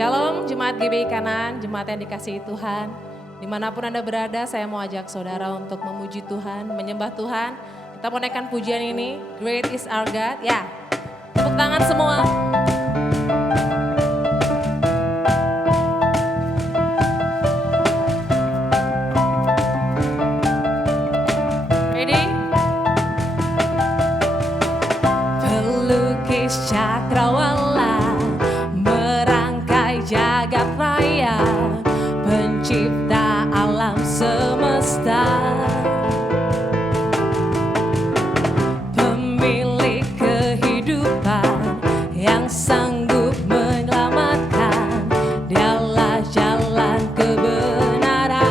Shalom Jemaat GBI Kanan, Jemaat yang dikasihi Tuhan. Dimanapun Anda berada, saya mau ajak saudara untuk memuji Tuhan, menyembah Tuhan. Kita mau naikkan pujian ini, Great is our God. Ya, tepuk tangan semua. Ready? Pelukis cakrawala, merangkai jagat raya, pencipta alam semesta, pemilik kehidupan yang sanggup menyelamatkan, dialah jalan kebenaran.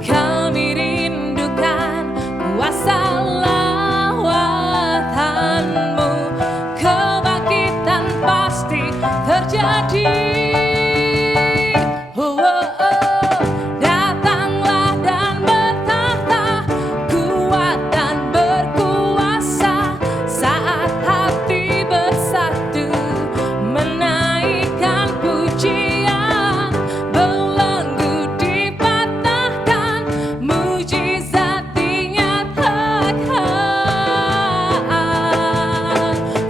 Kami rindukan kuasa lawatanmu, kebangkitan pasti terjadi. Datanglah dan bertahta, kuat dan berkuasa, saat hati bersatu menaikkan pujian, belenggu dipatahkan, mujizat dinyatakan.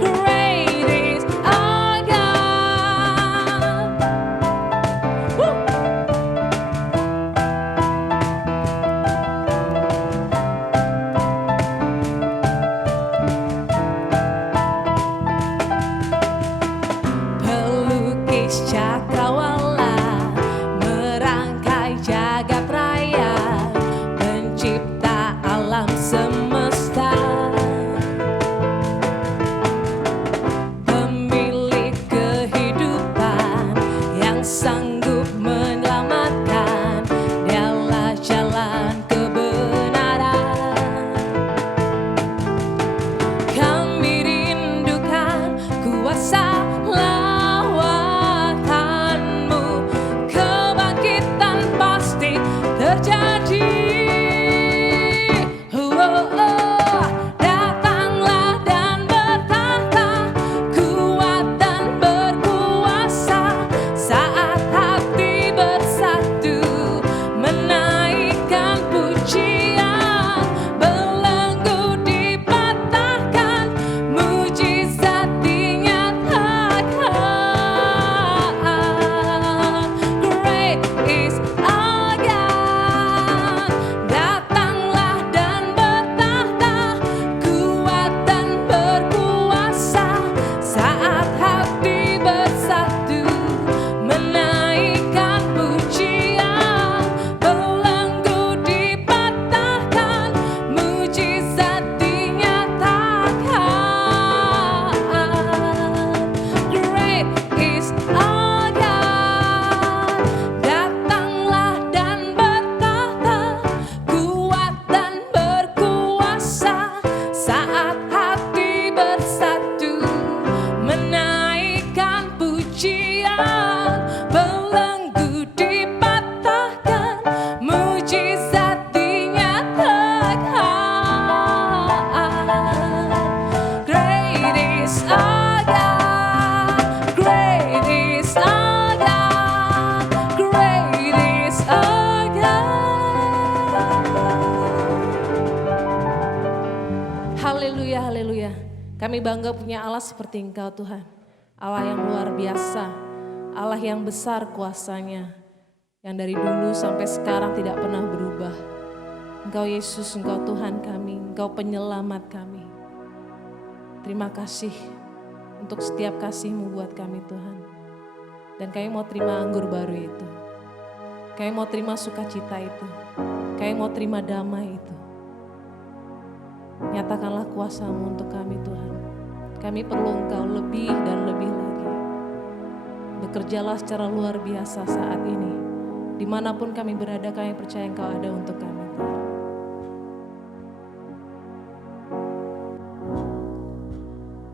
Great is our God. Woo! Pelukis cakrawala, merangkai jagat raya, pencipta alam semesta, pemilik kehidupan yang sanggup menyelamatkan, dialah jalan kebenaran. Kami rindukan kuasa lawatanmu, kebangkitan pasti terjadi. Datanglah dan bertahta, kuat dan berkuasa, saat hati bersatu menaikkan pujian, belenggu dipatahkan, mujizat dinyatakan. Great is our God. Datanglah dan bertahta, kuat dan berkuasa, saat hati bersatu menaikkan pujian, belenggu dipatahkan, mujizat dinyatakan. Great is our God. Datanglah dan bertahta, kuat dan berkuasa, saat hati bersatu menaikkan pujian, belenggu dipatahkan, mujizat dinyatakan. Great is our God. Great is our God. Great is our God. Haleluya, haleluya. Kami bangga punya Allah seperti Engkau Tuhan. Allah yang luar biasa, Allah yang besar kuasanya, yang dari dulu sampai sekarang tidak pernah berubah. Engkau Yesus, Engkau Tuhan kami, Engkau penyelamat kami. Terima kasih untuk setiap kasih-Mu buat kami Tuhan. Dan kami mau terima anggur baru itu. Kami mau terima sukacita itu. Kami mau terima damai itu. Nyatakanlah kuasa-Mu untuk kami Tuhan. Kami perlu Engkau lebih dan lebih lagi. Bekerjalah secara luar biasa saat ini. Dimanapun kami berada, kami percaya Engkau ada untuk kami Tuhan.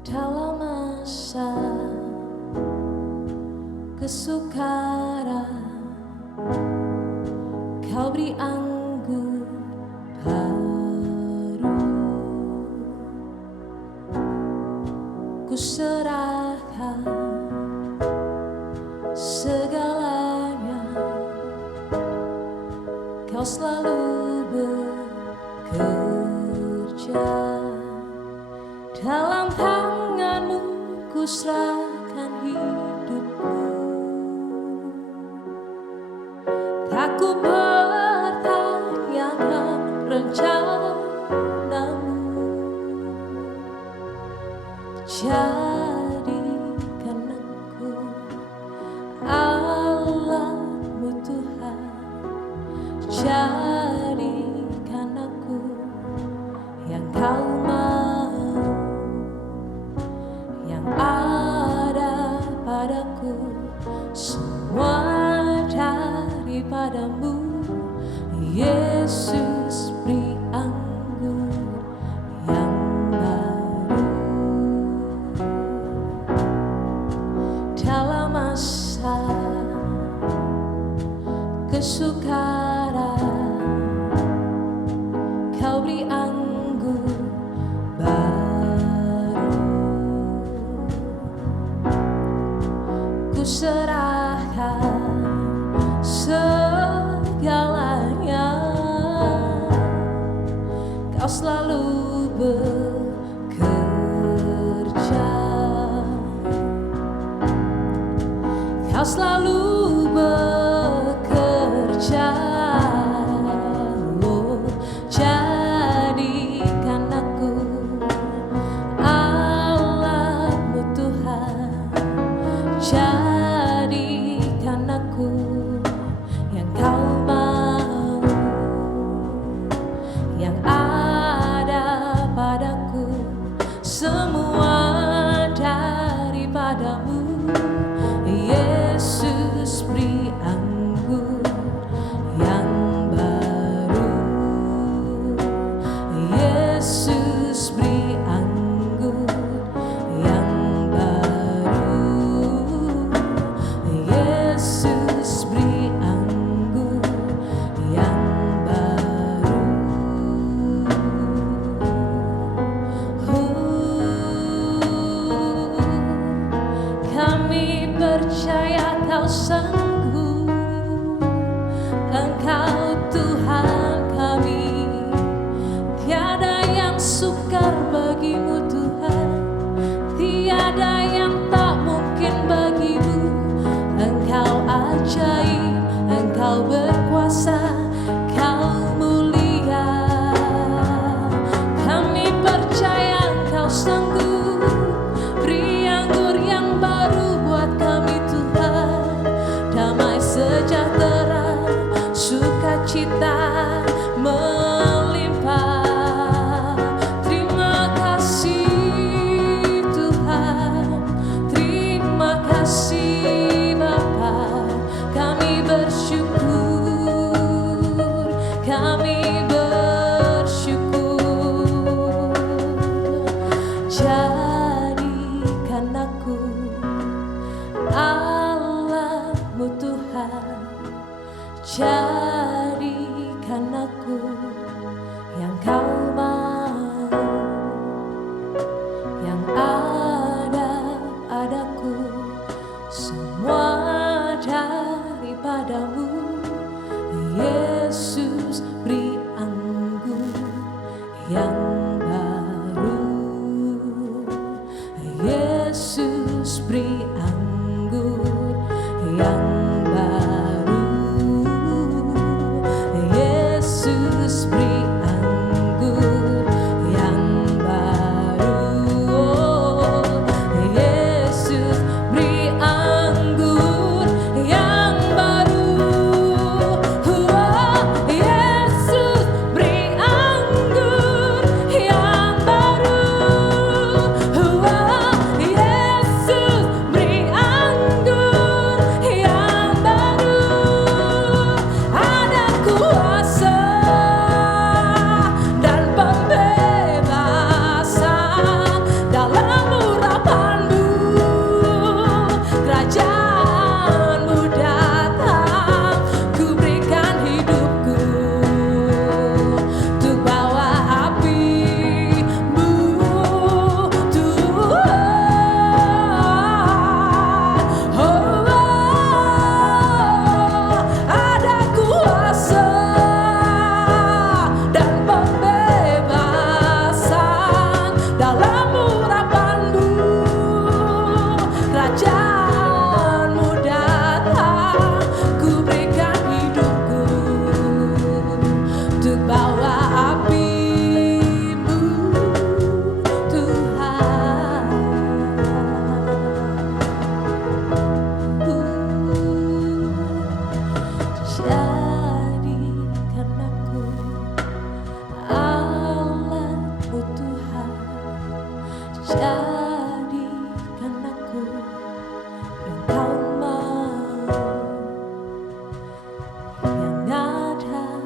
Dalam masa kesukaran, Kau beri anggur baru. Ku serahkan selalu bekerja. Dalam tangan-Mu ku serahkan hidupku. Tak ku pertanyakan rencana-Mu. Jadikan aku Allah-Mu Tuhan. Jadikan aku yang Kau mau, yang ada padaku semua daripadamu. Yesus, beri anggur yang baru. Dalam masa kesukaran Kau beri anggur baru. Ku serahkan segalanya. Kau selalu bekerja. Kau selalu bekerja. Oh, jadikan aku Allah-Mu Tuhan. Jadikan aku yang Kau mau, yang ada padaku semua daripadamu. Yesus, beri anggur yang baru. Yesus, beri anggur yang baru. Yesus, beri anggur yang baru. Kami percaya Kau sanggup. Engkau Tuhan kami. Tiada yang sukar bagimu Tuhan. Tiada yang tak mungkin bagimu. Engkau ajaib, Engkau berkuasa, Kau mulia. Kami percaya Engkau sanggup. Beri anggur yang baru buat kami Tuhan. Damai sejahtera, sukacita melimpah. Terima kasih Tuhan. Terima kasih Bapa. Kami bersyukur. Kami bersyukur. Jadikan aku Allah-Mu Tuhan. Jadikan aku yang Kau mau, yang ada padaku semua daripadamu. Yesus, beri anggur yang baru. Yesus, beri anggur yang baru. Yesus, beri anggur yang baru. Oh, Yesus, beri anggur yang baru. Oh, Yesus, beri anggur yang baru. Oh, Yesus, Jadikan aku yang kau mau, yang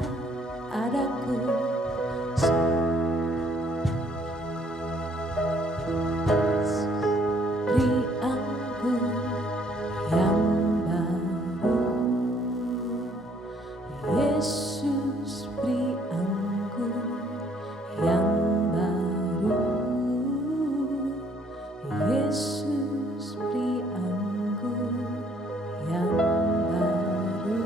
adaku. Beri aku yang baru, Yesus beri aku yang baru, Yesus beri aku yang baru.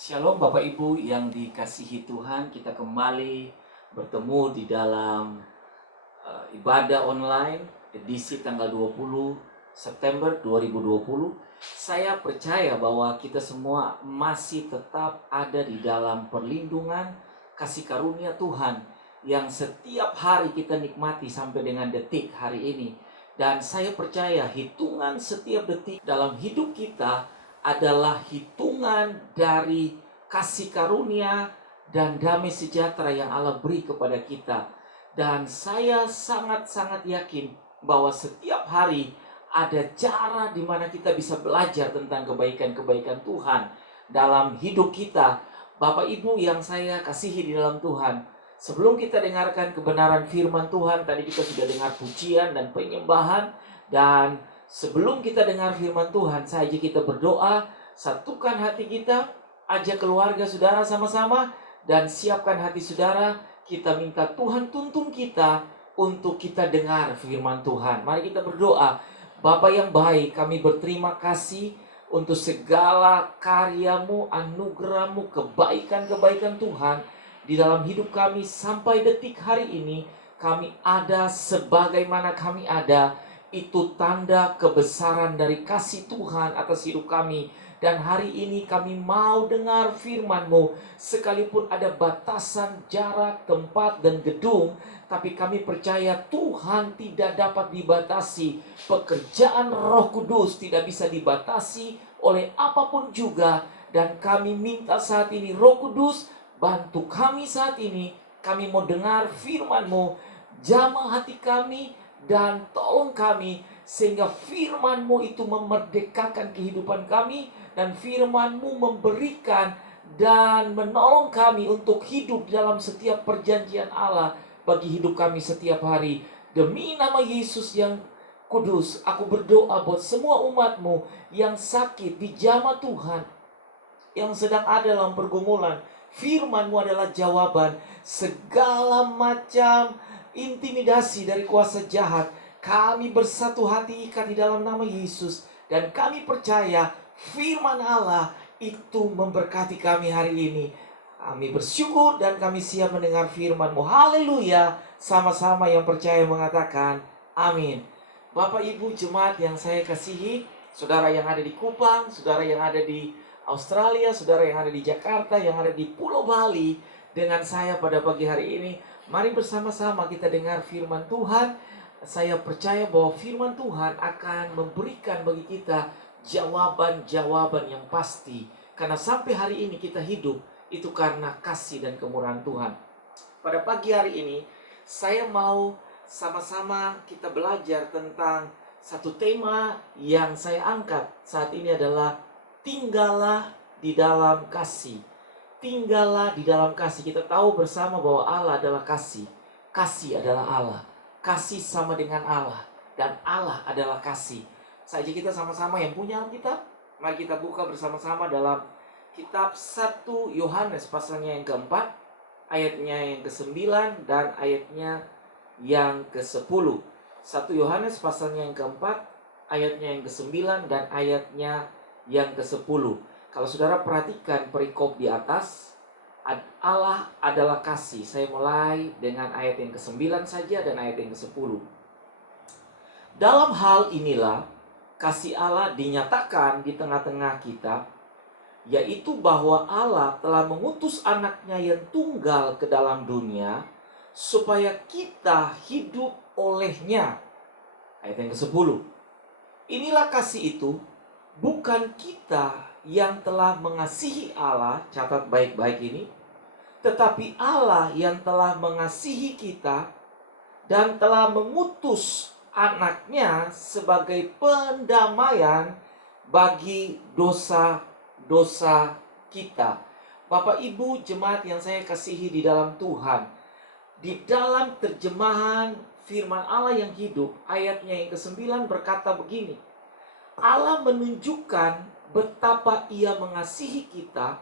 Shalom Bapak Ibu yang dikasihi Tuhan, kita kembali bertemu di dalam ibadah online edisi tanggal 20 September 2020. Saya percaya bahwa kita semua masih tetap ada di dalam perlindungan kasih karunia Tuhan yang setiap hari kita nikmati sampai dengan detik hari ini. Dan saya percaya hitungan setiap detik dalam hidup kita adalah hitungan dari kasih karunia dan damai sejahtera yang Allah beri kepada kita. Dan saya sangat-sangat yakin bahwa setiap hari ada cara di mana kita bisa belajar tentang kebaikan-kebaikan Tuhan dalam hidup kita. Bapak Ibu yang saya kasihi di dalam Tuhan, sebelum kita dengarkan kebenaran firman Tuhan, tadi kita sudah dengar pujian dan penyembahan. Dan sebelum kita dengar firman Tuhan, saja kita berdoa, satukan hati kita, ajak keluarga saudara sama-sama, dan siapkan hati saudara. Kita minta Tuhan tuntun kita untuk kita dengar firman Tuhan. Mari kita berdoa. Bapa yang baik, kami berterima kasih untuk segala karya-Mu, anugerah-Mu, kebaikan-kebaikan Tuhan di dalam hidup kami sampai detik hari ini. Kami ada sebagaimana kami ada, itu tanda kebesaran dari kasih Tuhan atas hidup kami. Dan hari ini kami mau dengar firman-Mu, sekalipun ada batasan jarak, tempat, dan gedung, tapi kami percaya Tuhan tidak dapat dibatasi. Pekerjaan Roh Kudus tidak bisa dibatasi oleh apapun juga. Dan kami minta saat ini, Roh Kudus, bantu kami saat ini. Kami mau dengar firman-Mu, jamah hati kami, dan tolong kami sehingga firman-Mu itu memerdekakan kehidupan kami, dan firman-Mu memberikan dan menolong kami untuk hidup dalam setiap perjanjian Allah bagi hidup kami setiap hari. Demi nama Yesus yang kudus, aku berdoa buat semua umat-Mu yang sakit di jamaah Tuhan, yang sedang ada dalam pergumulan. Firman-Mu adalah jawaban segala macam intimidasi dari kuasa jahat. Kami bersatu hati ikat di dalam nama Yesus, dan kami percaya firman Allah itu memberkati kami hari ini. Kami bersyukur dan kami siap mendengar firman-Mu. Haleluya. Sama-sama yang percaya mengatakan amin. Bapak Ibu jemaat yang saya kasihi, saudara yang ada di Kupang, saudara yang ada di Australia, saudara yang ada di Jakarta, yang ada di Pulau Bali, dengan saya pada pagi hari ini, mari bersama-sama kita dengar firman Tuhan. Saya percaya bahwa firman Tuhan akan memberikan bagi kita jawaban-jawaban yang pasti. Karena sampai hari ini kita hidup, itu karena kasih dan kemurahan Tuhan. Pada pagi hari ini, saya mau sama-sama kita belajar tentang satu tema yang saya angkat saat ini adalah tinggallah di dalam kasih. Tinggallah di dalam kasih. Kita tahu bersama bahwa Allah adalah kasih. Kasih adalah Allah. Kasih sama dengan Allah. Dan Allah adalah kasih. Saja kita sama-sama yang punya Alkitab, mari kita buka bersama-sama dalam kitab 1 Yohanes pasalnya yang keempat, ayatnya yang ke-9 dan ayatnya yang ke-10. 1 Yohanes pasalnya yang keempat, ayatnya yang ke-9 dan ayatnya yang ke-10. Kalau saudara perhatikan perikop di atas, Allah adalah kasih. Saya mulai dengan ayat yang ke-9 saja dan ayat yang ke-10. Dalam hal inilah kasih Allah dinyatakan di tengah-tengah kita, yaitu bahwa Allah telah mengutus anaknya yang tunggal ke dalam dunia, supaya kita hidup olehnya. Ayat yang ke-10. Inilah kasih itu, bukan kita yang telah mengasihi Allah, catat baik-baik ini, tetapi Allah yang telah mengasihi kita dan telah mengutus anaknya sebagai pendamaian bagi dosa-dosa kita. Bapak Ibu jemaat yang saya kasihi di dalam Tuhan, di dalam terjemahan firman Allah yang hidup, ayatnya yang ke-9 berkata begini, Allah menunjukkan betapa Ia mengasihi kita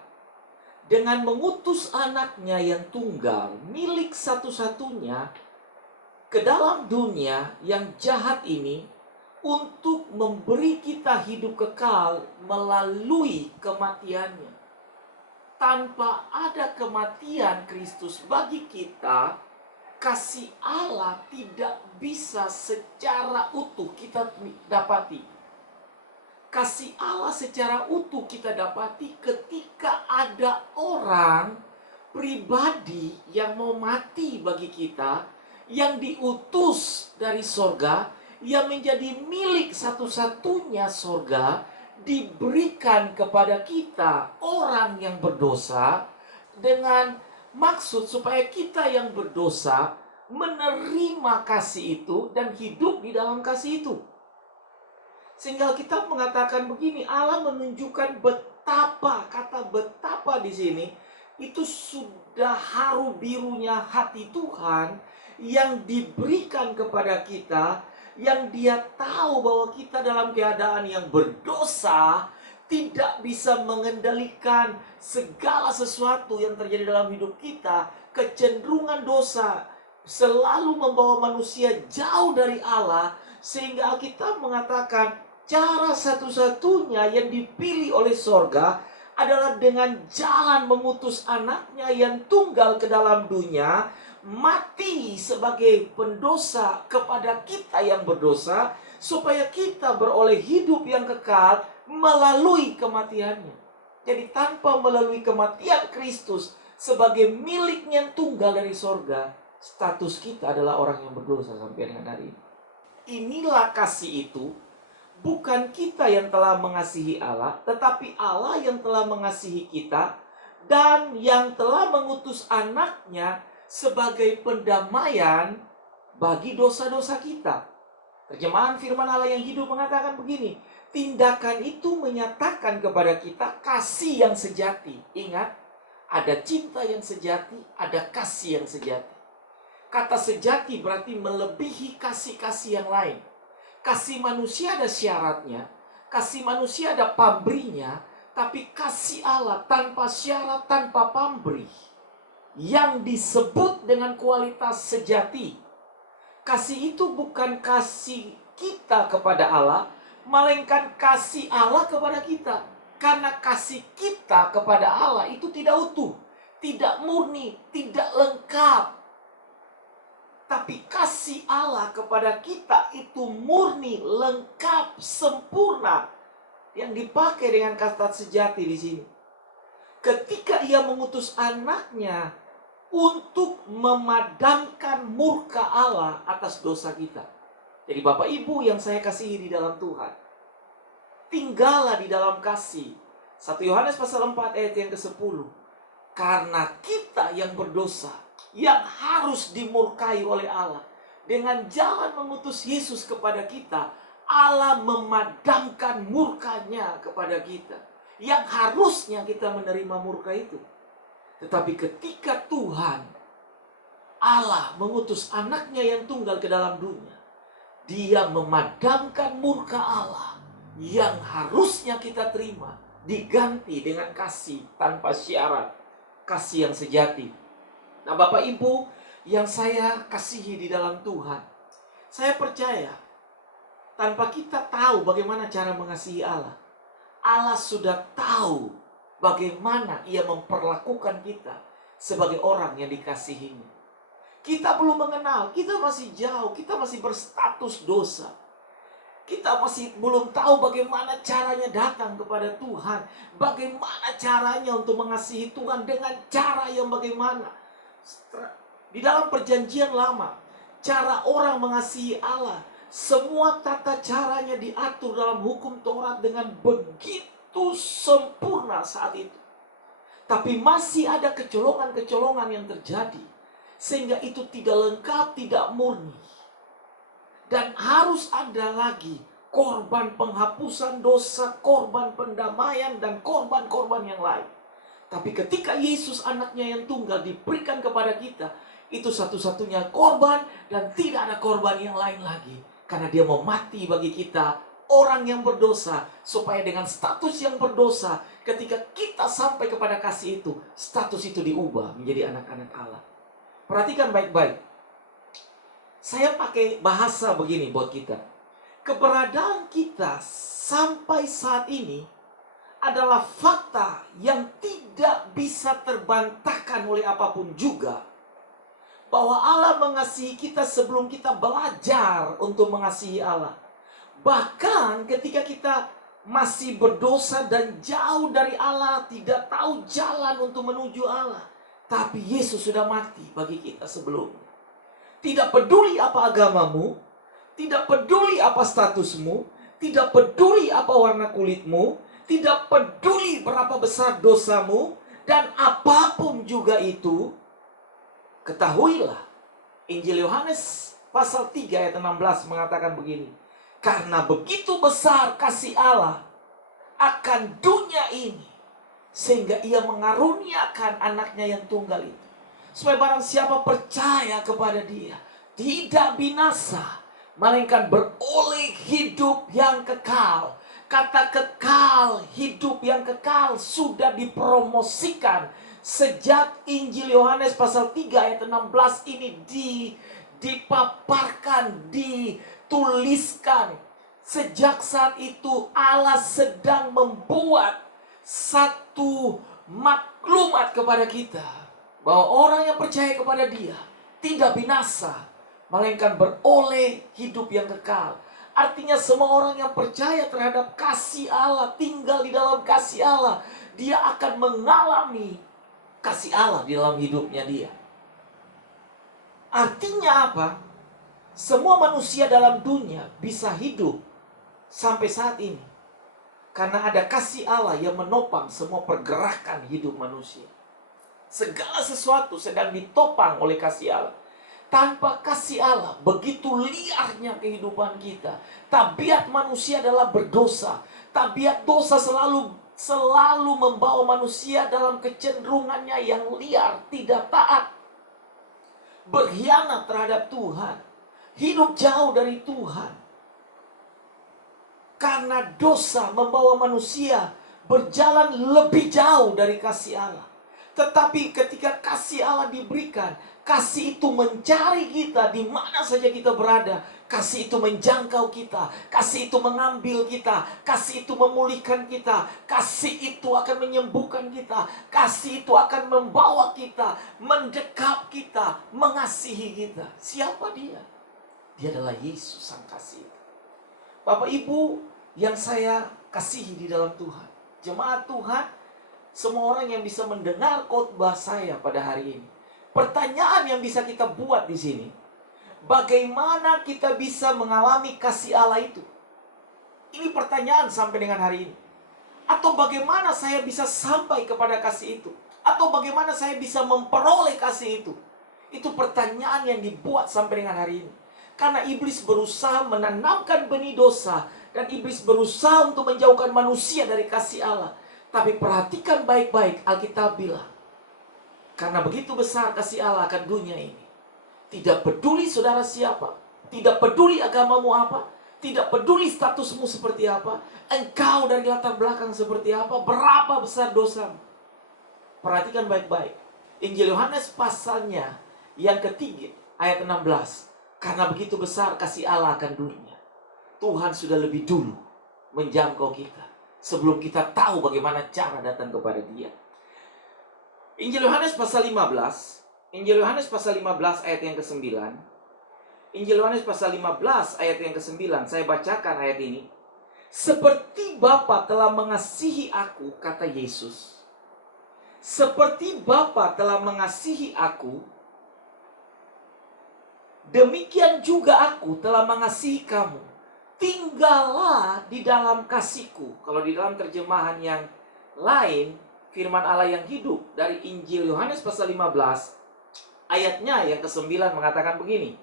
dengan mengutus anaknya yang tunggal, milik satu-satunya, ke dalam dunia yang jahat ini untuk memberi kita hidup kekal melalui kematiannya. Tanpa ada kematian Kristus bagi kita, kasih Allah tidak bisa secara utuh kita dapati. Kasih Allah secara utuh kita dapati ketika ada orang pribadi yang mau mati bagi kita, yang diutus dari sorga, yang menjadi milik satu-satunya sorga, diberikan kepada kita orang yang berdosa, dengan maksud supaya kita yang berdosa menerima kasih itu dan hidup di dalam kasih itu. Sehingga kita mengatakan begini, Allah menunjukkan betapa, kata betapa di sini itu sudah haru birunya hati Tuhan yang diberikan kepada kita, yang Dia tahu bahwa kita dalam keadaan yang berdosa, tidak bisa mengendalikan segala sesuatu yang terjadi dalam hidup kita. Kecenderungan dosa selalu membawa manusia jauh dari Allah, sehingga Alkitab mengatakan cara satu-satunya yang dipilih oleh sorga adalah dengan jalan mengutus anaknya yang tunggal ke dalam dunia, mati sebagai pendosa kepada kita yang berdosa, supaya kita beroleh hidup yang kekal melalui kematiannya. Jadi tanpa melalui kematian Kristus sebagai miliknya yang tunggal dari sorga, status kita adalah orang yang berdosa sampai dengan hari ini. Inilah kasih itu. Bukan kita yang telah mengasihi Allah, tetapi Allah yang telah mengasihi kita dan yang telah mengutus anaknya sebagai pendamaian bagi dosa-dosa kita. Terjemahan firman Allah yang hidup mengatakan begini, tindakan itu menyatakan kepada kita kasih yang sejati. Ingat, ada cinta yang sejati, ada kasih yang sejati. Kata sejati berarti melebihi kasih-kasih yang lain. Kasih manusia ada syaratnya, kasih manusia ada pamrihnya, tapi kasih Allah tanpa syarat, tanpa pamrih, yang disebut dengan kualitas sejati. Kasih itu bukan kasih kita kepada Allah, melainkan kasih Allah kepada kita. Karena kasih kita kepada Allah itu tidak utuh, tidak murni, tidak lengkap. Tapi kasih Allah kepada kita itu murni, lengkap, sempurna. Yang dipakai dengan kata sejati di sini. Ketika Ia mengutus anaknya untuk memadamkan murka Allah atas dosa kita. Jadi Bapak Ibu yang saya kasihi di dalam Tuhan, tinggallah di dalam kasih. 1 Yohanes pasal 4 ayat yang ke-10. Karena kita yang berdosa, yang harus dimurkai oleh Allah, dengan jalan mengutus Yesus kepada kita, Allah memadamkan murkanya kepada kita, yang harusnya kita menerima murka itu. Tetapi ketika Tuhan Allah mengutus anaknya yang tunggal ke dalam dunia, Dia memadamkan murka Allah yang harusnya kita terima, diganti dengan kasih tanpa syarat, kasih yang sejati. Nah Bapak Ibu yang saya kasihi di dalam Tuhan, saya percaya tanpa kita tahu bagaimana cara mengasihi Allah, Allah sudah tahu bagaimana Ia memperlakukan kita sebagai orang yang dikasihinya. Kita belum mengenal, kita masih jauh, kita masih berstatus dosa. Kita masih belum tahu bagaimana caranya datang kepada Tuhan, bagaimana caranya untuk mengasihi Tuhan dengan cara yang bagaimana. Di dalam perjanjian lama, cara orang mengasihi Allah, semua tata caranya diatur dalam hukum Taurat dengan begitu begitu sempurna saat itu. Tapi masih ada kecolongan-kecolongan yang terjadi. Sehingga itu tidak lengkap, tidak murni. Dan harus ada lagi korban penghapusan dosa, korban pendamaian, dan korban-korban yang lain. Tapi ketika Yesus anaknya yang tunggal diberikan kepada kita, itu satu-satunya korban dan tidak ada korban yang lain lagi. Karena dia mau mati bagi kita, orang yang berdosa, supaya dengan status yang berdosa, ketika kita sampai kepada kasih itu, status itu diubah menjadi anak-anak Allah. Perhatikan baik-baik. Saya pakai bahasa begini buat kita. Keberadaan kita sampai saat ini adalah fakta yang tidak bisa terbantahkan oleh apapun juga. Bahwa Allah mengasihi kita sebelum kita belajar untuk mengasihi Allah. Bahkan ketika kita masih berdosa dan jauh dari Allah, tidak tahu jalan untuk menuju Allah. Tapi Yesus sudah mati bagi kita sebelumnya. Tidak peduli apa agamamu, tidak peduli apa statusmu, tidak peduli apa warna kulitmu, tidak peduli berapa besar dosamu, dan apapun juga itu, ketahuilah, Injil Yohanes pasal 3 ayat 16 mengatakan begini. Karena begitu besar kasih Allah akan dunia ini, sehingga ia mengaruniakan anaknya yang tunggal itu. Supaya barang siapa percaya kepada dia, tidak binasa, melainkan beroleh hidup yang kekal. Kata kekal, hidup yang kekal sudah dipromosikan sejak Injil Yohanes pasal 3 ayat 16 ini dipaparkan, dituliskan. Sejak saat itu Allah sedang membuat satu maklumat kepada kita. Bahwa orang yang percaya kepada dia tidak binasa, melainkan beroleh hidup yang kekal. Artinya semua orang yang percaya terhadap kasih Allah, tinggal di dalam kasih Allah, dia akan mengalami kasih Allah di dalam hidupnya dia. Artinya apa? Semua manusia dalam dunia bisa hidup sampai saat ini karena ada kasih Allah yang menopang semua pergerakan hidup manusia. Segala sesuatu sedang ditopang oleh kasih Allah. Tanpa kasih Allah, begitu liarnya kehidupan kita. Tabiat manusia adalah berdosa. Tabiat dosa selalu membawa manusia dalam kecenderungannya yang liar, tidak taat, berkhianat terhadap Tuhan, hidup jauh dari Tuhan. Karena dosa membawa manusia berjalan lebih jauh dari kasih Allah. Tetapi ketika kasih Allah diberikan, kasih itu mencari kita di mana saja kita berada. Kasih itu menjangkau kita. Kasih itu mengambil kita. Kasih itu memulihkan kita. Kasih itu akan menyembuhkan kita. Kasih itu akan membawa kita, mendekap kita, mengasihi kita. Siapa dia? Dia adalah Yesus sang kasih. Bapak Ibu yang saya kasihi di dalam Tuhan, jemaat Tuhan, semua orang yang bisa mendengar khotbah saya pada hari ini. Pertanyaan yang bisa kita buat di sini, bagaimana kita bisa mengalami kasih Allah itu? Ini pertanyaan sampai dengan hari ini. Atau bagaimana saya bisa sampai kepada kasih itu? Atau bagaimana saya bisa memperoleh kasih itu? Itu pertanyaan yang dibuat sampai dengan hari ini. Karena iblis berusaha menanamkan benih dosa, dan iblis berusaha untuk menjauhkan manusia dari kasih Allah. Tapi perhatikan baik-baik, Alkitab bilang, karena begitu besar kasih Allah akan dunia ini. Tidak peduli saudara siapa, tidak peduli agamamu apa, tidak peduli statusmu seperti apa, engkau dari latar belakang seperti apa, berapa besar dosamu. Perhatikan baik-baik. Injil Yohanes pasalnya yang ketiga, ayat 16. Karena begitu besar kasih Allah akan dunia. Tuhan sudah lebih dulu menjangkau kita sebelum kita tahu bagaimana cara datang kepada dia. Injil Yohanes pasal 15. Injil Yohanes pasal 15 ayat yang ke-9. Injil Yohanes pasal 15 ayat yang ke-9. Saya bacakan ayat ini. Seperti Bapa telah mengasihi aku, kata Yesus. Seperti Bapa telah mengasihi aku, demikian juga aku telah mengasihi kamu. tinggallah di dalam kasihku. Kalau di dalam terjemahan yang lain, firman Allah yang hidup dari Injil Yohanes pasal 15, ayatnya yang ke-9 mengatakan begini.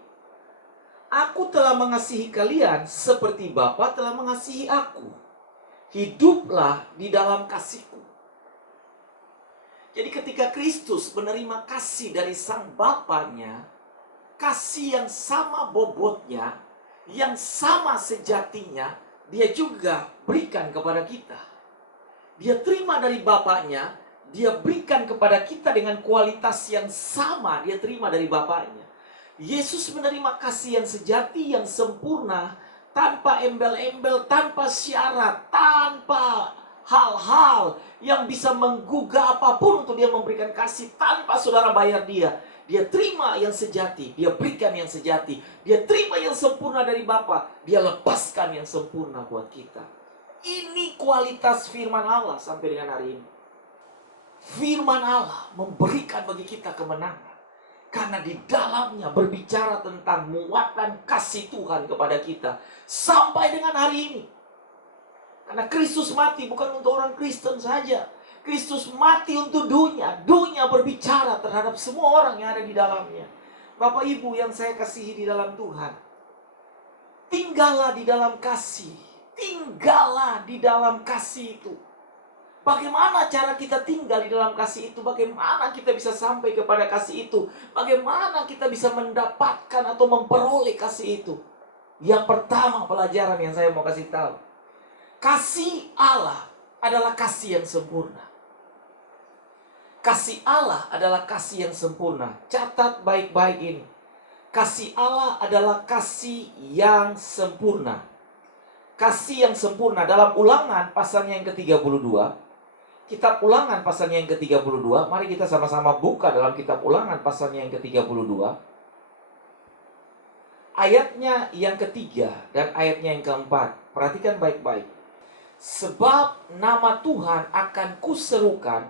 Aku telah mengasihi kalian seperti Bapa telah mengasihi aku. Hiduplah di dalam kasihku. Jadi ketika Kristus menerima kasih dari sang Bapanya, kasih yang sama bobotnya, yang sama sejatinya, dia juga berikan kepada kita. Dia terima dari Bapaknya, dia berikan kepada kita dengan kualitas yang sama, dia terima dari Bapaknya. Yesus menerima kasih yang sejati, yang sempurna, tanpa embel-embel, tanpa syarat, tanpa hal-hal yang bisa menggugah apapun untuk dia memberikan kasih tanpa saudara bayar dia. Dia terima yang sejati, dia berikan yang sejati, dia terima yang sempurna dari Bapa, dia lepaskan yang sempurna buat kita. Ini kualitas firman Allah sampai dengan hari ini. Firman Allah memberikan bagi kita kemenangan. Karena di dalamnya berbicara tentang muatan kasih Tuhan kepada kita. Sampai dengan hari ini. Karena Kristus mati bukan untuk orang Kristen saja. Kristus mati untuk dunia. Dunia berbicara terhadap semua orang yang ada di dalamnya. Bapak Ibu yang saya kasihi di dalam Tuhan. Tinggallah di dalam kasih. Tinggallah di dalam kasih itu. Bagaimana cara kita tinggal di dalam kasih itu? Bagaimana kita bisa sampai kepada kasih itu? Bagaimana kita bisa mendapatkan atau memperoleh kasih itu? Yang pertama pelajaran yang saya mau kasih tahu. Kasih Allah adalah kasih yang sempurna. Kasih Allah adalah kasih yang sempurna. Catat baik-baik ini. Kasih Allah adalah kasih yang sempurna. Kasih yang sempurna. Dalam Ulangan pasalnya yang ke-32. Kitab Ulangan pasalnya yang ke-32. Mari kita sama-sama buka dalam kitab Ulangan pasalnya yang ke-32. Ayatnya yang ketiga dan ayatnya yang keempat. Perhatikan baik-baik. Sebab nama Tuhan akan kuserukan,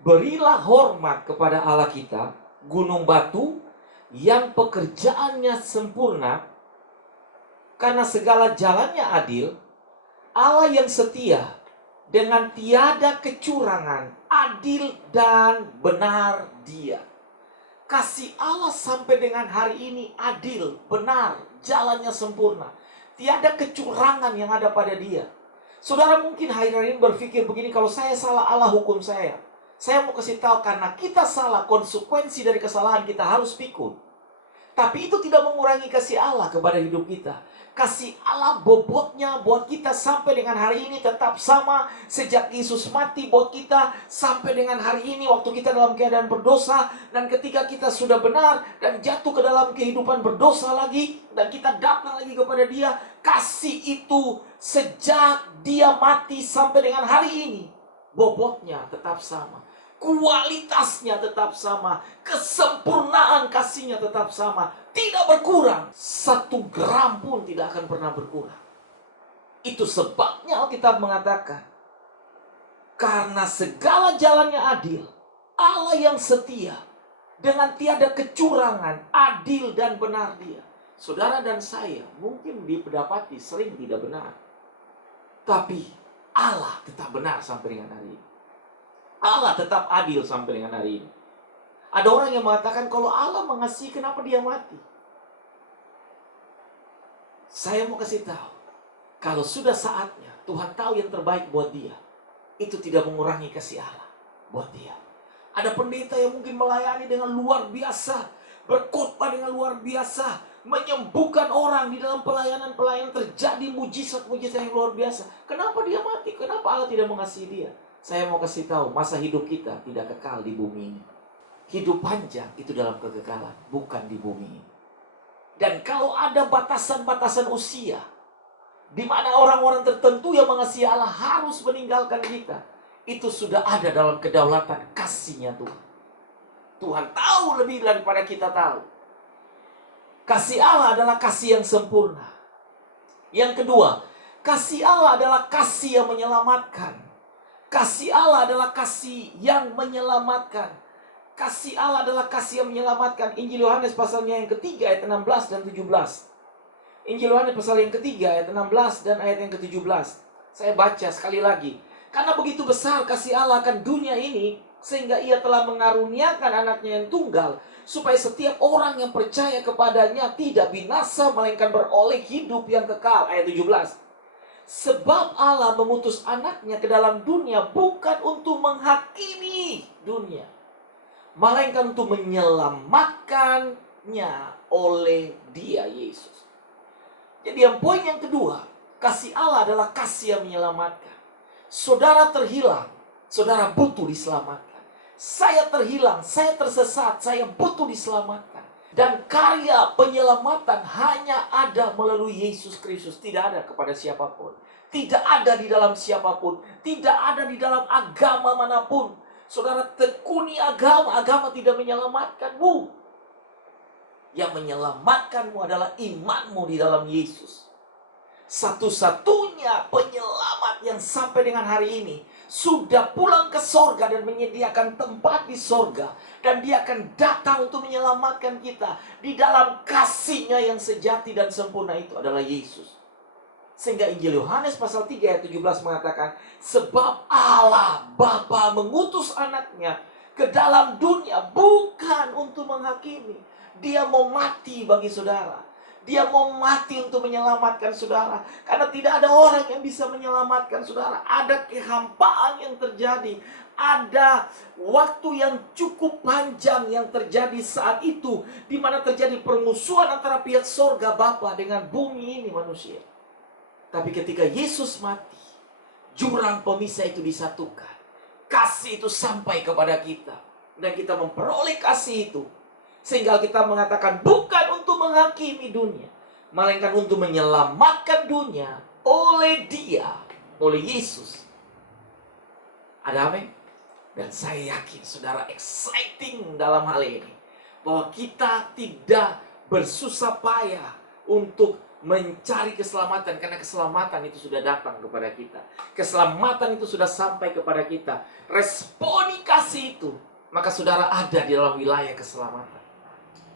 berilah hormat kepada Allah kita, gunung batu yang pekerjaannya sempurna, karena segala jalannya adil, Allah yang setia, dengan tiada kecurangan, adil dan benar dia. Kasih Allah sampai dengan hari ini adil, benar, jalannya sempurna. Tiada kecurangan yang ada pada dia. Saudara mungkin hari-hari ini berpikir begini, kalau saya salah Allah hukum saya. Saya mau kasih tahu, karena kita salah, konsekuensi dari kesalahan kita harus pikul. Tapi itu tidak mengurangi kasih Allah kepada hidup kita. Kasih Allah bobotnya buat kita sampai dengan hari ini tetap sama. Sejak Yesus mati buat kita sampai dengan hari ini, waktu kita dalam keadaan berdosa. Dan ketika kita sudah benar dan jatuh ke dalam kehidupan berdosa lagi, dan kita datang lagi kepada dia, kasih itu sejak dia mati sampai dengan hari ini, bobotnya tetap sama. Kualitasnya tetap sama. Kesempurnaan kasihnya tetap sama. Tidak berkurang. 1 gram pun tidak akan pernah berkurang. Itu sebabnya Alkitab mengatakan, karena segala jalannya adil, Allah yang setia, dengan tiada kecurangan, adil dan benar dia. Saudara dan saya mungkin didapati sering tidak benar. Tapi Allah tetap benar sampai dengan hari ini. Allah tetap adil sampai dengan hari ini. Ada orang yang mengatakan, kalau Allah mengasihi, kenapa dia mati? Saya mau kasih tahu, kalau sudah saatnya Tuhan tahu yang terbaik buat dia, itu tidak mengurangi kasih Allah buat dia. Ada pendeta yang mungkin melayani dengan luar biasa, berkhotbah dengan luar biasa, menyembuhkan orang di dalam pelayanan-pelayanan, terjadi mujizat-mujizat yang luar biasa. Kenapa dia mati? Kenapa Allah tidak mengasihi dia? Saya mau kasih tahu, masa hidup kita tidak kekal di bumi ini. Hidup panjang itu dalam kekekalan, bukan di bumi ini. Dan kalau ada batasan-batasan usia, di mana orang-orang tertentu yang mengasihi Allah harus meninggalkan kita, itu sudah ada dalam kedaulatan kasih-Nya Tuhan. Tuhan tahu lebih daripada kita tahu. Kasih Allah adalah kasih yang sempurna. Yang kedua, kasih Allah adalah kasih yang menyelamatkan. Kasih Allah adalah kasih yang menyelamatkan. Kasih Allah adalah kasih yang menyelamatkan. Injil Yohanes pasalnya yang ketiga ayat 16 dan 17. Injil Yohanes pasal yang ketiga ayat 16 dan ayat yang ke-17. Saya baca sekali lagi. Karena begitu besar kasih Allah akan dunia ini, sehingga ia telah mengaruniakan anaknya yang tunggal, supaya setiap orang yang percaya kepadanya tidak binasa, melainkan beroleh hidup yang kekal. Ayat 17. Sebab Allah mengutus anaknya ke dalam dunia bukan untuk menghakimi dunia, melainkan untuk menyelamatkannya oleh Dia, Yesus. Jadi yang poin yang kedua, kasih Allah adalah kasih yang menyelamatkan. Saudara terhilang, saudara butuh diselamatkan. Saya terhilang, saya tersesat, saya butuh diselamatkan. Dan karya penyelamatan hanya ada melalui Yesus Kristus. Tidak ada kepada siapapun. Tidak ada di dalam siapapun. Tidak ada di dalam agama manapun. Saudara tekuni agama, agama tidak menyelamatkanmu. Yang menyelamatkanmu adalah imanmu di dalam Yesus. Satu-satunya penyelamat yang sampai dengan hari ini sudah pulang ke sorga dan menyediakan tempat di sorga. Dan dia akan datang untuk menyelamatkan kita. Di dalam kasih-Nya yang sejati dan sempurna itu adalah Yesus. Sehingga Injil Yohanes pasal 3 ayat 17 mengatakan, sebab Allah Bapa mengutus anaknya ke dalam dunia bukan untuk menghakimi. Dia mau mati bagi saudara. Dia mau mati untuk menyelamatkan saudara. Karena tidak ada orang yang bisa menyelamatkan saudara. Ada kehampaan yang terjadi. Ada waktu yang cukup panjang yang terjadi saat itu. Di mana terjadi permusuhan antara pihak sorga Bapa dengan bumi ini manusia. Tapi ketika Yesus mati, jurang pemisah itu disatukan. Kasih itu sampai kepada kita. Dan kita memperoleh kasih itu. Sehingga kita mengatakan bukan untuk menghakimi dunia, melainkan untuk menyelamatkan dunia oleh Dia, oleh Yesus. Ada amin? Dan saya yakin saudara exciting dalam hal ini. Bahwa kita tidak bersusah payah untuk mencari keselamatan. Karena keselamatan itu sudah datang kepada kita. Keselamatan itu sudah sampai kepada kita. Responi kasih itu, maka saudara ada di dalam wilayah keselamatan.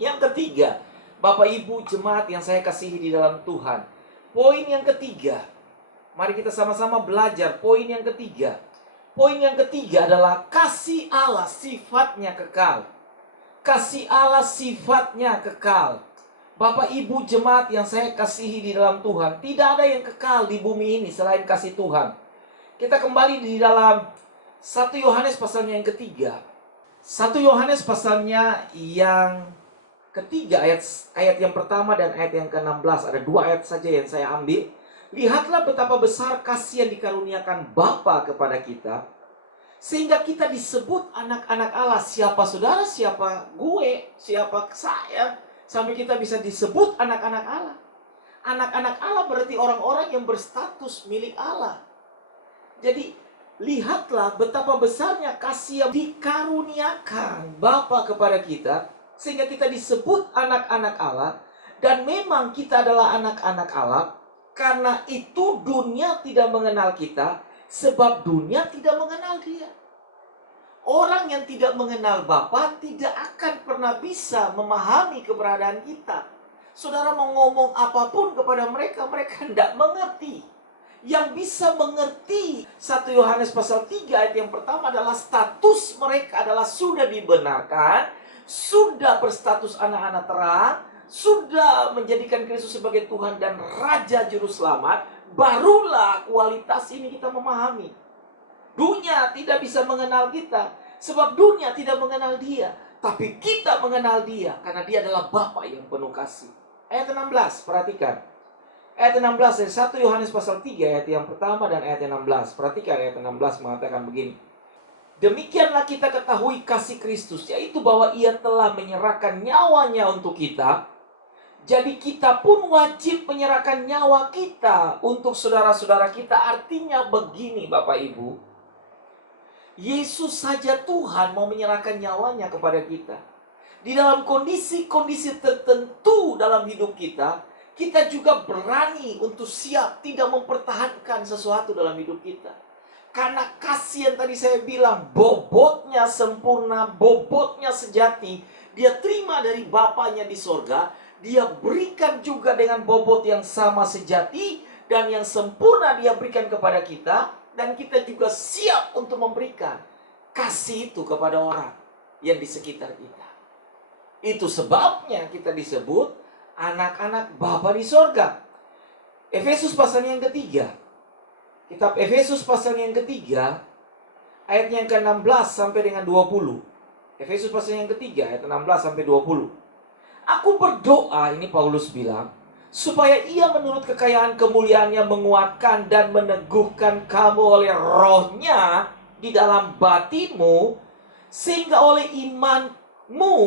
Yang ketiga, Bapak Ibu jemaat yang saya kasihi di dalam Tuhan. Poin yang ketiga, mari kita sama-sama belajar poin yang ketiga. Poin yang ketiga adalah kasih Allah sifatnya kekal. Kasih Allah sifatnya kekal. Bapak Ibu jemaat yang saya kasihi di dalam Tuhan, tidak ada yang kekal di bumi ini selain kasih Tuhan. Kita kembali di dalam 1 Yohanes pasalnya yang ketiga. 1 Yohanes pasalnya yang ketiga, ayat yang pertama dan ayat yang ke-16. Ada 2 ayat saja yang saya ambil. Lihatlah betapa besar kasih yang dikaruniakan Bapa kepada kita, sehingga kita disebut anak-anak Allah. Siapa saudara, siapa gue, siapa saya, sampai kita bisa disebut anak-anak Allah. Anak-anak Allah berarti orang-orang yang berstatus milik Allah. Jadi lihatlah betapa besarnya kasih yang dikaruniakan Bapa kepada kita, sehingga kita disebut anak-anak Allah. Dan memang kita adalah anak-anak Allah. Karena itu dunia tidak mengenal kita, sebab dunia tidak mengenal Dia. Orang yang tidak mengenal Bapa tidak akan pernah bisa memahami keberadaan kita. Saudara mau ngomong apapun kepada mereka, mereka tidak mengerti. Yang bisa mengerti 1 Yohanes pasal 3 ayat yang pertama adalah status mereka adalah sudah dibenarkan, sudah berstatus anak-anak terang, sudah menjadikan Kristus sebagai Tuhan dan Raja Juru Selamat. Barulah kualitas ini kita memahami. Dunia tidak bisa mengenal kita, sebab dunia tidak mengenal Dia. Tapi kita mengenal Dia, karena Dia adalah Bapa yang penuh kasih. Ayat 16, perhatikan. Ayat 16 dari 1 Yohanes pasal 3 ayat yang pertama dan ayat 16. Perhatikan ayat 16 mengatakan begini. Demikianlah kita ketahui kasih Kristus, yaitu bahwa Ia telah menyerahkan nyawanya untuk kita. Jadi kita pun wajib menyerahkan nyawa kita untuk saudara-saudara kita. Artinya begini Bapak Ibu, Yesus saja Tuhan mau menyerahkan nyawanya kepada kita. Di dalam kondisi-kondisi tertentu dalam hidup kita, kita juga berani untuk siap tidak mempertahankan sesuatu dalam hidup kita. Karena kasih yang tadi saya bilang, bobotnya sempurna, bobotnya sejati. Dia terima dari Bapanya di sorga. Dia berikan juga dengan bobot yang sama sejati, dan yang sempurna Dia berikan kepada kita, dan kita juga siap untuk memberikan kasih itu kepada orang yang di sekitar kita. Itu sebabnya kita disebut anak-anak Bapa di sorga. Efesus pasal yang ketiga. Kitab Efesus pasal yang ketiga, ayatnya yang ke-16 sampai dengan 20. Efesus pasal yang ketiga, ayat 16 sampai 20. Aku berdoa, ini Paulus bilang, supaya Ia menurut kekayaan kemuliaannya menguatkan dan meneguhkan kamu oleh rohnya di dalam batinmu, sehingga oleh imanmu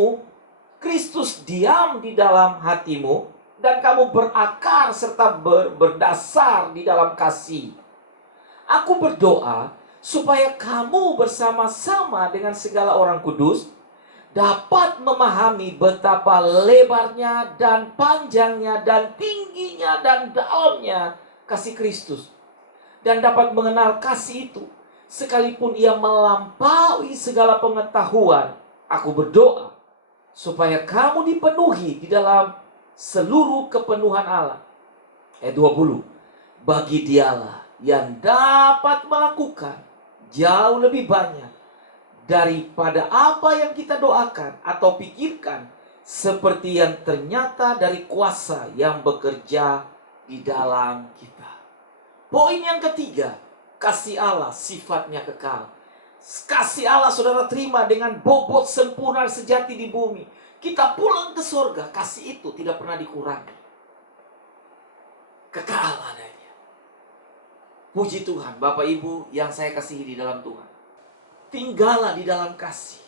Kristus diam di dalam hatimu, dan kamu berakar serta berdasar di dalam kasih. Aku berdoa supaya kamu bersama-sama dengan segala orang kudus dapat memahami betapa lebarnya dan panjangnya dan tingginya dan dalamnya kasih Kristus, dan dapat mengenal kasih itu sekalipun ia melampaui segala pengetahuan. Aku berdoa supaya kamu dipenuhi di dalam seluruh kepenuhan Allah. Ayat 20. Bagi Dialah yang dapat melakukan jauh lebih banyak daripada apa yang kita doakan atau pikirkan, seperti yang ternyata dari kuasa yang bekerja di dalam kita. Poin yang ketiga, kasih Allah sifatnya kekal. Kasih Allah saudara terima dengan bobot sempurna sejati di bumi. Kita pulang ke surga, kasih itu tidak pernah dikurangi. Kekal adanya. Puji Tuhan, Bapak Ibu yang saya kasihi di dalam Tuhan. Tinggallah di dalam kasih.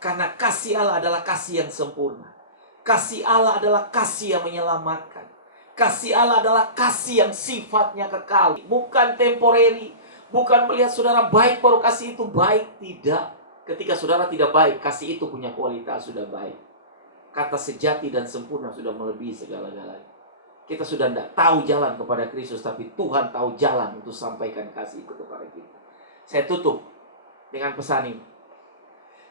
Karena kasih Allah adalah kasih yang sempurna. Kasih Allah adalah kasih yang menyelamatkan. Kasih Allah adalah kasih yang sifatnya kekal. Bukan temporary. Bukan melihat saudara baik baru kasih itu baik. Tidak. Ketika saudara tidak baik, kasih itu punya kualitas sudah baik. Kata sejati dan sempurna sudah melebihi segala-galanya. Kita sudah tidak tahu jalan kepada Kristus, tapi Tuhan tahu jalan untuk sampaikan kasih itu kepada kita. Saya tutup dengan pesan ini.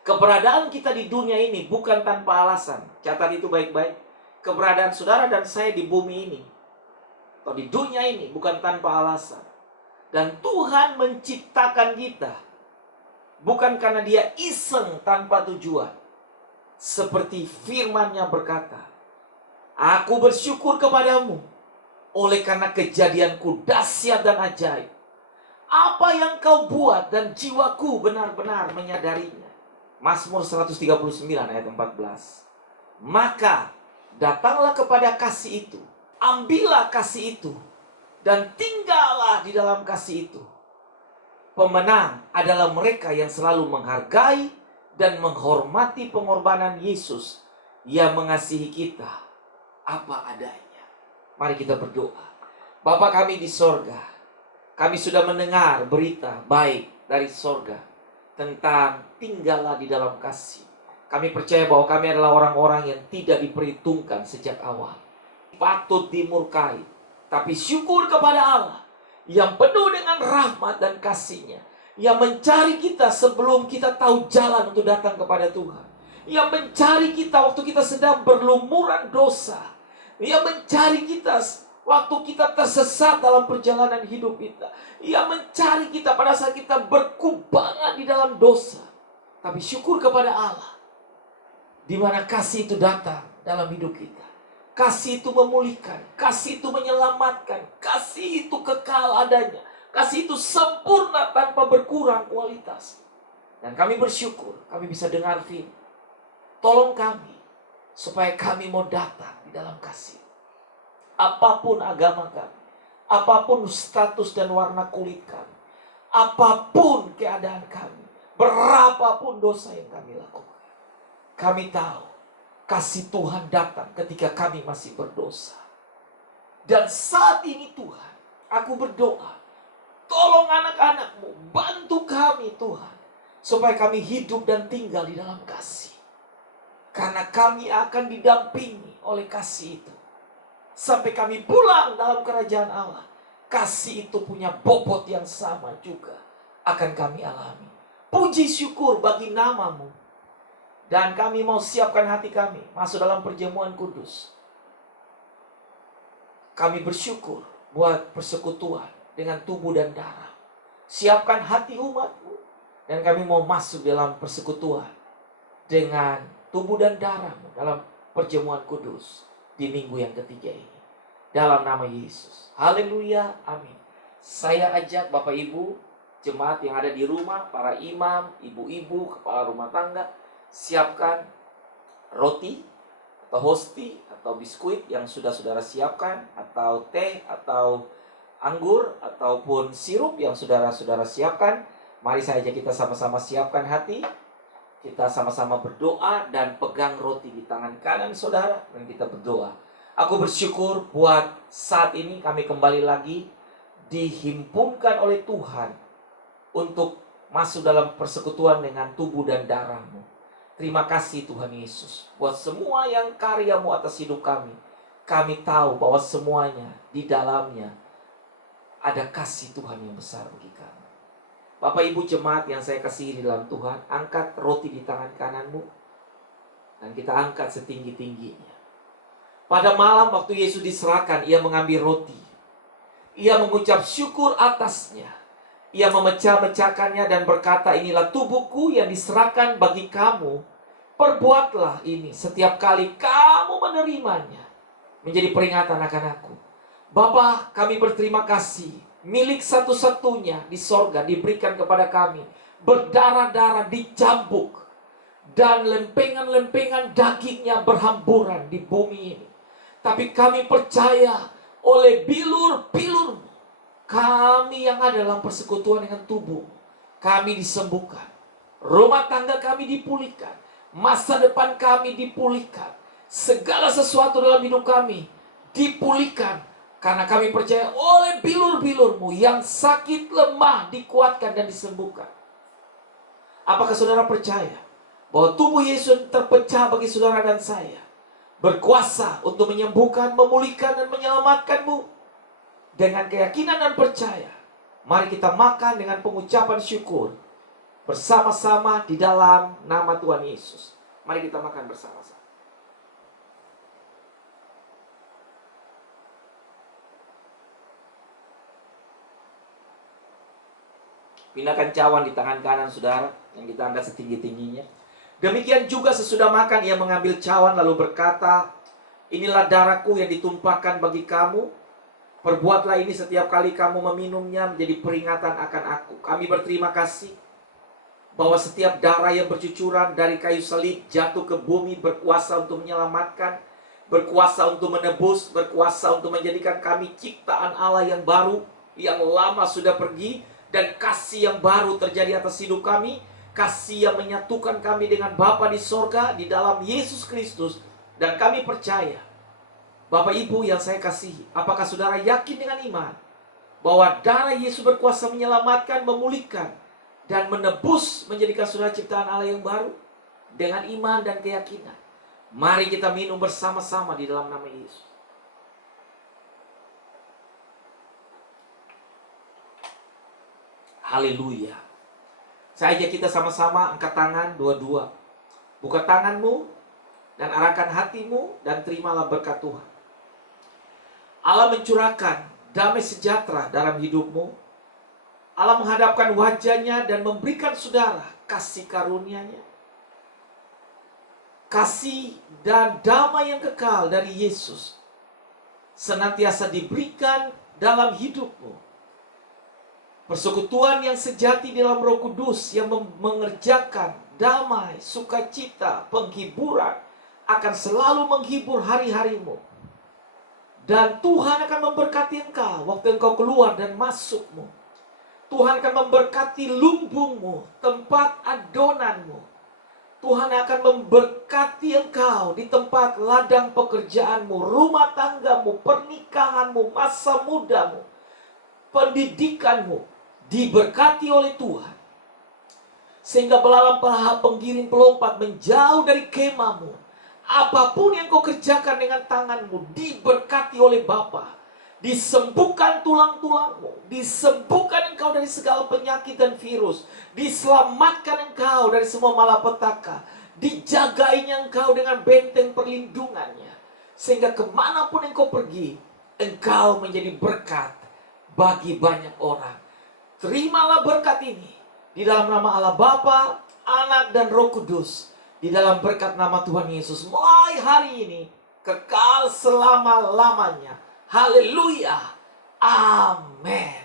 Keberadaan kita di dunia ini bukan tanpa alasan. Catat itu baik-baik. Keberadaan saudara dan saya di bumi ini, atau di dunia ini, bukan tanpa alasan. Dan Tuhan menciptakan kita bukan karena Dia iseng tanpa tujuan. Seperti firman-Nya berkata, aku bersyukur kepadamu oleh karena kejadianku dahsyat dan ajaib. Apa yang kau buat dan jiwaku benar-benar menyadarinya. Mazmur 139 ayat 14. Maka datanglah kepada kasih itu. Ambillah kasih itu. Dan tinggallah di dalam kasih itu. Pemenang adalah mereka yang selalu menghargai dan menghormati pengorbanan Yesus yang mengasihi kita apa adanya. Mari kita berdoa. Bapa kami di sorga, kami sudah mendengar berita baik dari sorga tentang tinggallah di dalam kasih. Kami percaya bahwa kami adalah orang-orang yang tidak diperhitungkan sejak awal, patut dimurkai. Tapi syukur kepada Allah yang penuh dengan rahmat dan kasih-Nya, yang mencari kita sebelum kita tahu jalan untuk datang kepada Tuhan, yang mencari kita waktu kita sedang berlumuran dosa, yang mencari kita waktu kita tersesat dalam perjalanan hidup kita, yang mencari kita pada saat kita berkubangan di dalam dosa. Tapi syukur kepada Allah, di mana kasih itu datang dalam hidup kita. Kasih itu memulihkan, kasih itu menyelamatkan, kasih itu kekal adanya, kasih itu sempurna tanpa berkurang kualitas. Dan kami bersyukur, kami bisa dengar firman. Tolong kami, supaya kami mau datang di dalam kasih. Apapun agama kami, apapun status dan warna kulit kami, apapun keadaan kami, berapapun dosa yang kami lakukan, kami tahu kasih Tuhan datang ketika kami masih berdosa. Dan saat ini Tuhan, aku berdoa, tolong anak-anak-Mu, bantu kami Tuhan, supaya kami hidup dan tinggal di dalam kasih. Karena kami akan didampingi oleh kasih itu sampai kami pulang dalam kerajaan Allah. Kasih itu punya bobot yang sama juga akan kami alami. Puji syukur bagi nama-Mu. Dan kami mau siapkan hati kami masuk dalam perjamuan kudus. Kami bersyukur buat persekutuan dengan tubuh dan darah. Siapkan hati umat-Mu. Dan kami mau masuk dalam persekutuan dengan tubuh dan darah-Mu dalam perjamuan kudus di minggu yang ketiga ini. Dalam nama Yesus. Haleluya. Amin. Saya ajak Bapak Ibu, jemaat yang ada di rumah, para imam, ibu-ibu, kepala rumah tangga, siapkan roti atau hosti atau biskuit yang sudah saudara siapkan, atau teh atau anggur ataupun sirup yang saudara-saudara siapkan. Mari saya ajak kita sama-sama siapkan hati. Kita sama-sama berdoa dan pegang roti di tangan kanan saudara dan kita berdoa. Aku bersyukur buat saat ini kami kembali lagi dihimpunkan oleh Tuhan untuk masuk dalam persekutuan dengan tubuh dan darah-Mu. Terima kasih Tuhan Yesus buat semua yang karya-Mu atas hidup kami. Kami tahu bahwa semuanya di dalamnya ada kasih Tuhan yang besar bagi kami. Bapak Ibu jemaat yang saya kasihi di dalam Tuhan, angkat roti di tangan kananmu dan kita angkat setinggi-tingginya. Pada malam waktu Yesus diserahkan, ia mengambil roti. Ia mengucap syukur atasnya. Ia memecah-mecahkannya dan berkata, inilah tubuhku yang diserahkan bagi kamu. Perbuatlah ini setiap kali kamu menerimanya. Menjadi peringatan akan aku. Bapa, kami berterima kasih. Milik satu-satunya di sorga diberikan kepada kami. Berdarah-darah dicambuk. Dan lempengan-lempengan dagingnya berhamburan di bumi ini. Tapi kami percaya oleh bilur-bilur kami yang ada dalam persekutuan dengan tubuh, kami disembuhkan. Rumah tangga kami dipulihkan. Masa depan kami dipulihkan. Segala sesuatu dalam hidup kami dipulihkan. Karena kami percaya oleh bilur-bilur-Mu yang sakit lemah dikuatkan dan disembuhkan. Apakah saudara percaya bahwa tubuh Yesus terpecah bagi saudara dan saya? Berkuasa untuk menyembuhkan, memulihkan, dan menyelamatkanmu. Dengan keyakinan dan percaya, mari kita makan dengan pengucapan syukur bersama-sama di dalam nama Tuhan Yesus. Mari kita makan bersama-sama. Pindahkan cawan di tangan kanan saudara yang kita angkat setinggi-tingginya. Demikian juga sesudah makan ia mengambil cawan lalu berkata, inilah darahku yang ditumpahkan bagi kamu. Perbuatlah ini setiap kali kamu meminumnya menjadi peringatan akan aku. Kami berterima kasih bahwa setiap darah yang bercucuran dari kayu salib jatuh ke bumi berkuasa untuk menyelamatkan, berkuasa untuk menebus, berkuasa untuk menjadikan kami ciptaan Allah yang baru, yang lama sudah pergi, dan kasih yang baru terjadi atas hidup kami. Kasih yang menyatukan kami dengan Bapa di sorga di dalam Yesus Kristus. Dan kami percaya, Bapak Ibu yang saya kasihi, apakah saudara yakin dengan iman bahwa darah Yesus berkuasa menyelamatkan, memulihkan, dan menebus, menjadikan saudara ciptaan Allah yang baru? Dengan iman dan keyakinan, mari kita minum bersama-sama di dalam nama Yesus. Haleluya. Saya ajak kita sama-sama angkat tangan dua-dua. Buka tanganmu dan arahkan hatimu dan terimalah berkat Tuhan. Allah mencurahkan damai sejahtera dalam hidupmu. Allah menghadapkan wajahnya dan memberikan saudara kasih karunia-Nya. Kasih dan damai yang kekal dari Yesus senantiasa diberikan dalam hidupmu. Persekutuan yang sejati dalam Roh Kudus yang mengerjakan damai, sukacita, penghiburan akan selalu menghibur hari-harimu. Dan Tuhan akan memberkati engkau waktu engkau keluar dan masukmu. Tuhan akan memberkati lumbungmu, tempat adonanmu. Tuhan akan memberkati engkau di tempat ladang pekerjaanmu, rumah tanggamu, pernikahanmu, masa mudamu, pendidikanmu. Diberkati oleh Tuhan. Sehingga belalang penggiring pelompat menjauh dari kemahmu. Apapun yang kau kerjakan dengan tanganmu diberkati oleh Bapa. Disembuhkan tulang-tulangmu. Disembuhkan engkau dari segala penyakit dan virus. Diselamatkan engkau dari semua malapetaka. Dijagainya engkau dengan benteng perlindungannya. Sehingga kemanapun engkau pergi, engkau menjadi berkat bagi banyak orang. Terimalah berkat ini di dalam nama Allah Bapa, Anak, dan Roh Kudus. Di dalam berkat nama Tuhan Yesus, mulai hari ini, kekal selama-lamanya. Haleluya. Amin.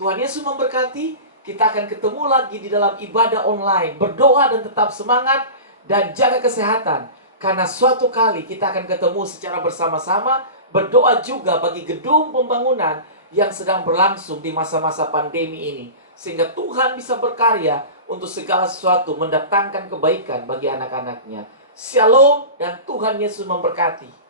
Tuhan Yesus memberkati. Kita akan ketemu lagi di dalam ibadah online. Berdoa dan tetap semangat dan jaga kesehatan. Karena suatu kali kita akan ketemu secara bersama-sama. Berdoa juga bagi gedung pembangunan yang sedang berlangsung di masa-masa pandemi ini. Sehingga Tuhan bisa berkarya untuk segala sesuatu, mendatangkan kebaikan bagi anak-anaknya. Shalom dan Tuhan Yesus memberkati.